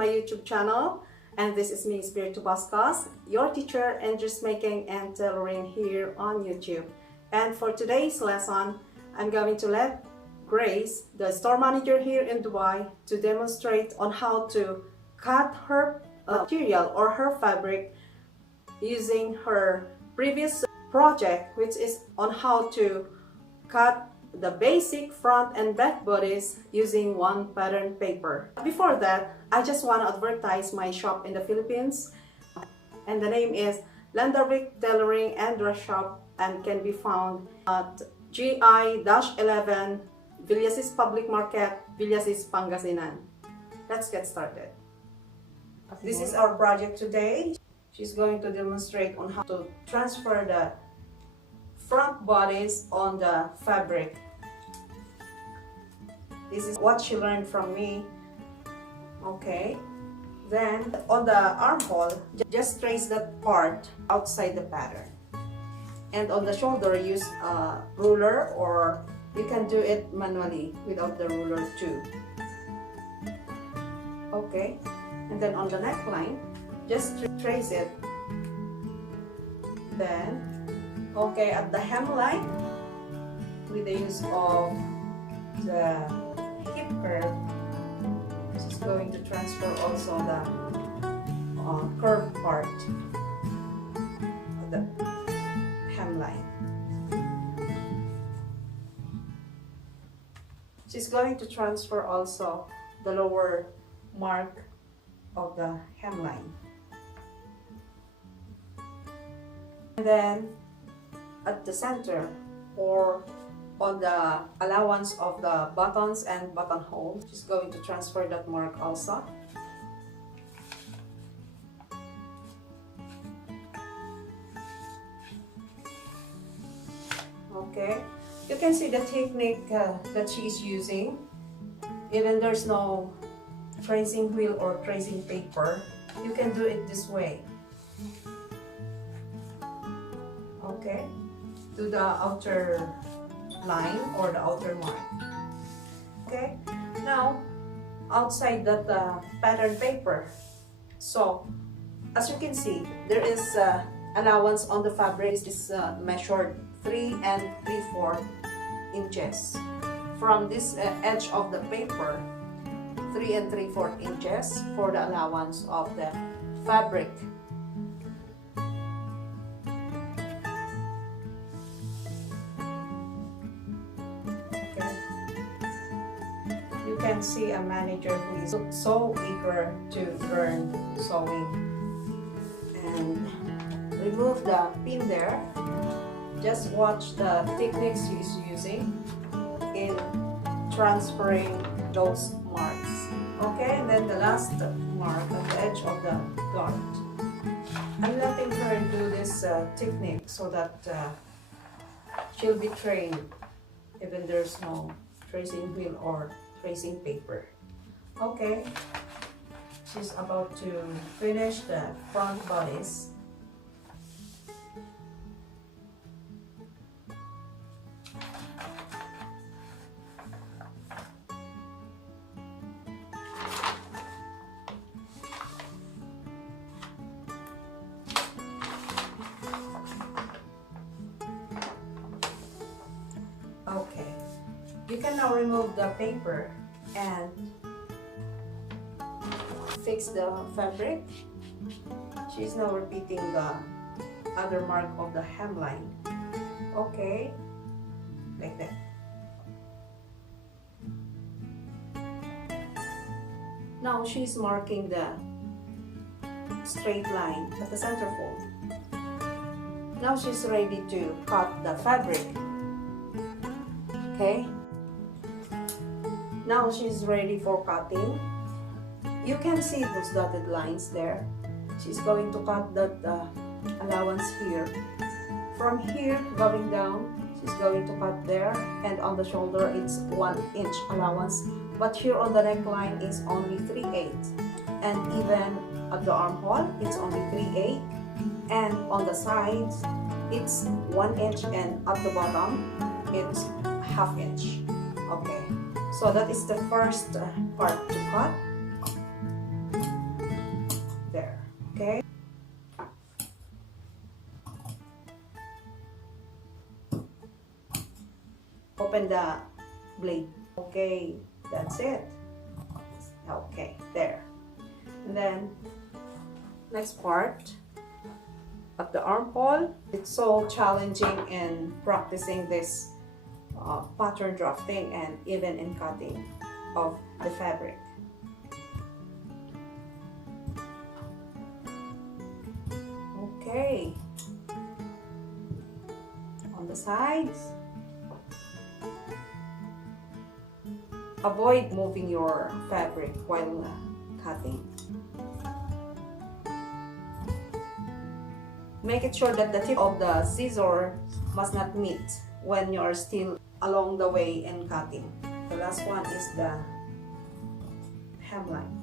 my YouTube channel, and this is me, Spiritu Bascos, your teacher in dressmaking and tailoring here on YouTube. And for today's lesson, I'm going to let Grace, the store manager here in Dubai, to demonstrate on how to cut her material or her fabric using her previous project, which is on how to cut the basic front and back bodice using one pattern paper. Before that, I just want to advertise my shop in the Philippines, and the name is Landarvic Tailoring and Dress Shop, and can be found at GI-11 Villasis Public Market, Villasis, Pangasinan. Let's get started. This is our project today. She's going to demonstrate on how to transfer the front bodice on the fabric. This is what she learned from me. Okay, then on the armhole, just trace that part outside the pattern, and on the shoulder use a ruler, or you can do it manually without the ruler too. Okay, and then on the neckline, just trace it. Then okay, at the hemline, with the use of the hip curve, this is going to transfer also the curved part of the hemline. She's going to transfer also the lower mark of the hemline. And then at the center, or on the allowance of the buttons and buttonhole, she's going to transfer that mark also. Okay, you can see the technique that she is using. Even there's no tracing wheel or tracing paper, you can do it this way. Okay, to the outer line or the outer mark. Okay, now outside that pattern paper, so as you can see, there is allowance on the fabric. Is measured 3 3/4 inches from this edge of the paper, 3 3/4 inches for the allowance of the fabric. You can see a manager who is so eager to learn sewing. And remove the pin there. Just watch the techniques he's using in transferring those marks. Okay, and then the last mark at the edge of the dart. I'm letting her do this technique so that she'll be trained even there's no tracing wheel or tracing paper. Okay, she's about to finish the front bodice. Okay, you can now remove the paper and fix the fabric. She's now repeating the other mark of the hemline. Okay, like that. Now she's marking the straight line at the center fold. Now she's ready to cut the fabric. Okay, now she's ready for cutting. You can see those dotted lines there. She's going to cut that allowance here. From here going down, she's going to cut there, and on the shoulder it's 1 inch allowance, but here on the neckline is only 3/8, and even at the armhole it's only 3/8, and on the sides it's 1 inch, and at the bottom it's 1/2 inch. Okay, so that is the first part to cut. Okay. Open the blade. Okay, that's it. Okay, there. And then next part of the armhole. It's so challenging in practicing this pattern drafting and even in cutting of the fabric. Okay, on the sides. Avoid moving your fabric while cutting. Make it sure that the tip of the scissor must not meet when you are still along the way in cutting. The last one is the hemline.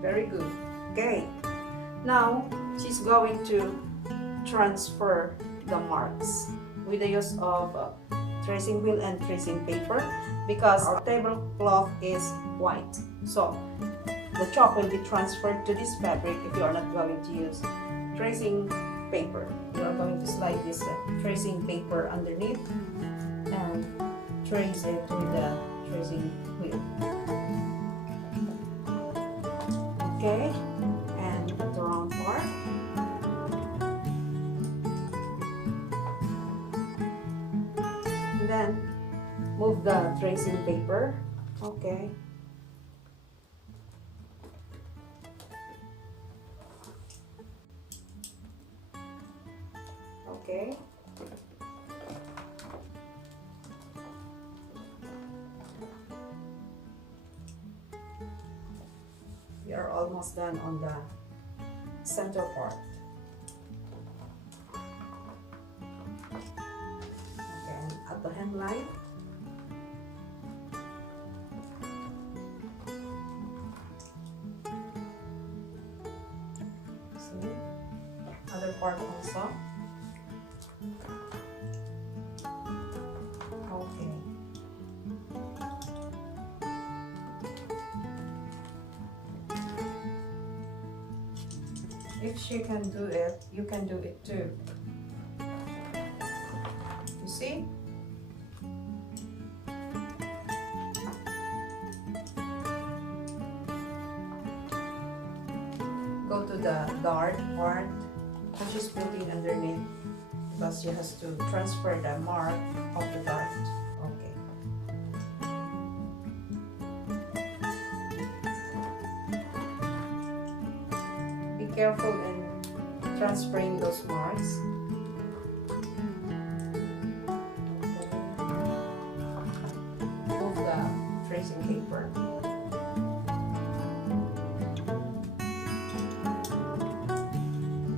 Very good. Okay, now she's going to transfer the marks with the use of tracing wheel and tracing paper, because our tablecloth is white. So the chalk will be transferred to this fabric if you are not going to use tracing paper. You are going to slide this tracing paper underneath and trace it with the tracing wheel. Okay, and the round part. And then move the tracing paper. Okay. Okay. We are almost done on the center part. Okay, at the hemline. See? Other part also. Okay. If she can do it, you can do it too. You see? Go to the dart part and she's putting underneath, because she has to transfer the mark of the dart. Okay. Be careful in transferring those marks. Move the tracing paper.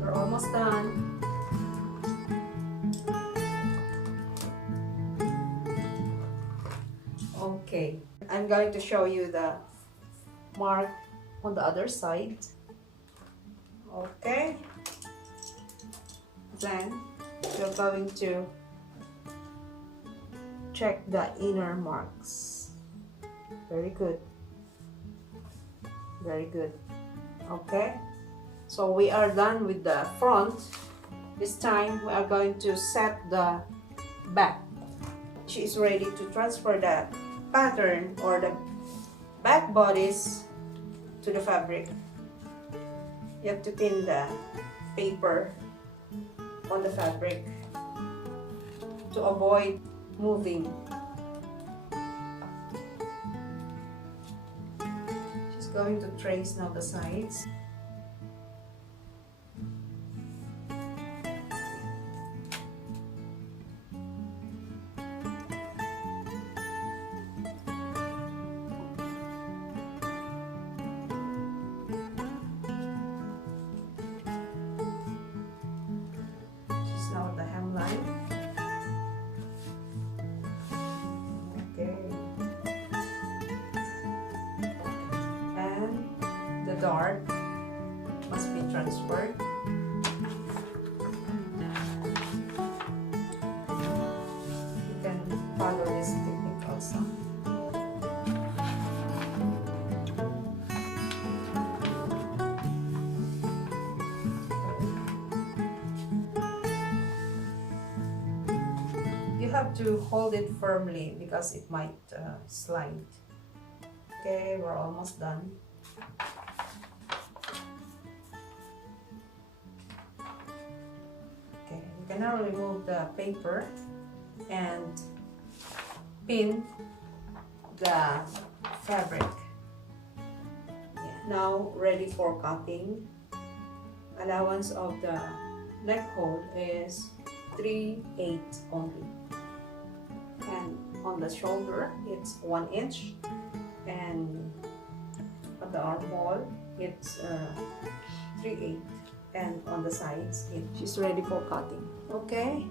We're almost done. Okay, I'm going to show you the mark on the other side. Okay, then you're going to check the inner marks. Very good. Very good. Okay, so we are done with the front. This time we are going to set the back. She is ready to transfer the pattern or the back bodice to the fabric. You have to pin the paper on the fabric to avoid moving. She's going to trace now the sides. Now the hemline. Okay. And the dart must be transferred. You can follow this technique also. have to hold it firmly because it might slide. Okay, we're almost done. Okay, you can now remove the paper and pin the fabric. Yeah. Now ready for cutting. Allowance of the neck hole is 3/8 only, and on the shoulder it's 1 inch, and on the armhole it's 3/8, and on the sides she's ready for cutting. Okay.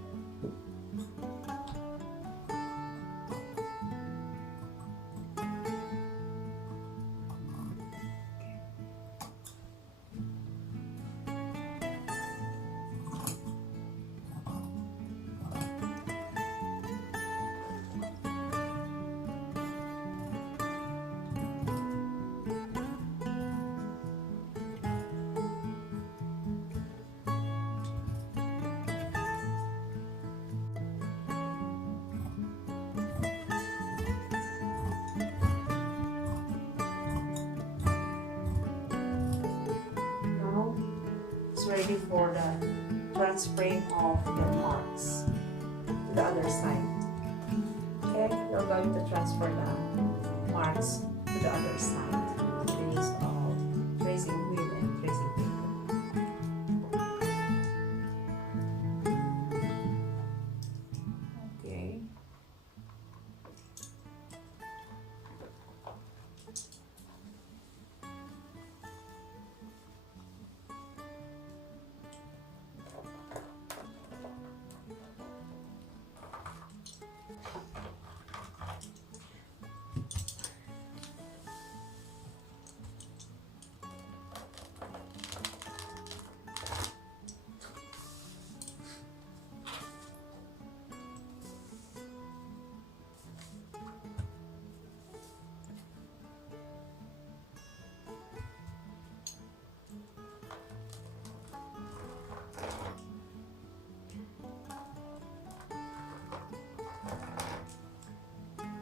Ready for the transferring of the marks to the other side. Okay, you're going to transfer the marks to the other side with the use of tracing wheel and tracing paper. Okay.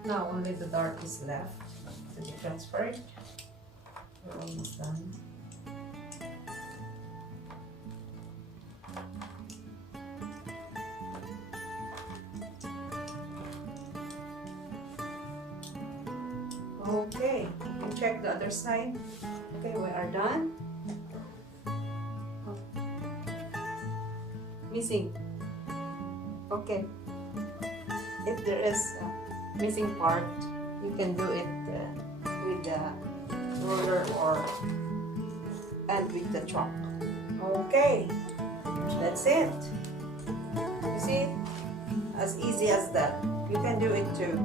Now only the dark is left to be transferred. We're almost done. Okay, you can check the other side. Okay, we are done. Oh. Missing. Okay. If there is missing part, you can do it with the ruler and with the chalk. Okay, that's it. You see, as easy as that. You can do it too.